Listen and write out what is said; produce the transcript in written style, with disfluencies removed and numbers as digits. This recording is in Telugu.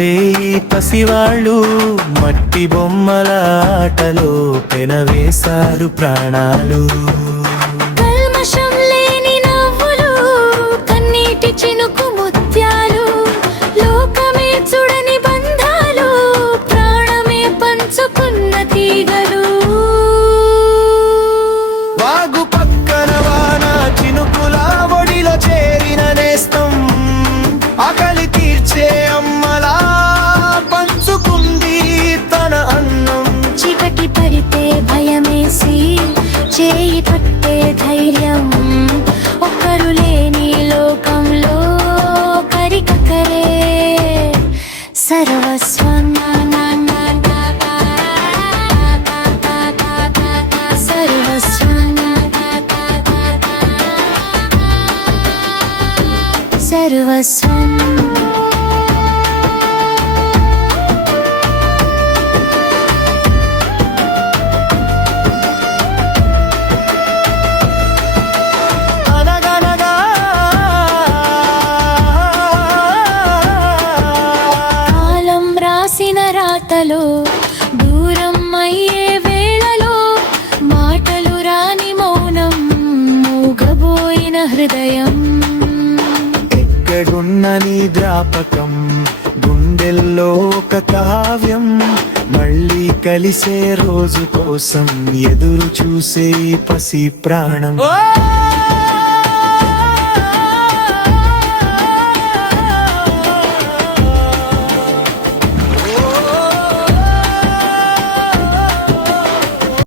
కొందరే పసివాళ్ళు మట్టి బొమ్మల ఆటలో పెనవేశారు ప్రాణాలు. కల్మషం లేని నవ్వులు, కన్నీటి చినుకు ముత్యాలు, లోకమే చూడని బంధాలు, ప్రాణమే పంచుకున్న తీగలు. వాగు పక్కన వాన చినుకుల ఒడిలో చేరిన నేస్తం, ఆకలి తీర్చే అమ్మలా పంచుకుంది తన అన్నం. చీకటి పడితే భయమేసి చేయి పట్టే ధైర్యం, ఒక్కరు లేని లోకంలో కరికకరే సర్వస్వం. సర్వస్వం సర్వస్వం. రాతలో దూరం అయ్యే వేళలో మాటలు రాని మౌనం, మూగబోయిన హృదయం. ఎక్కడున్న నీ జ్ఞాపకం, గుండెల్లో ఒక కావ్యం, మళ్ళీ కలిసే రోజు కోసం ఎదురు చూసే పసి ప్రాణం.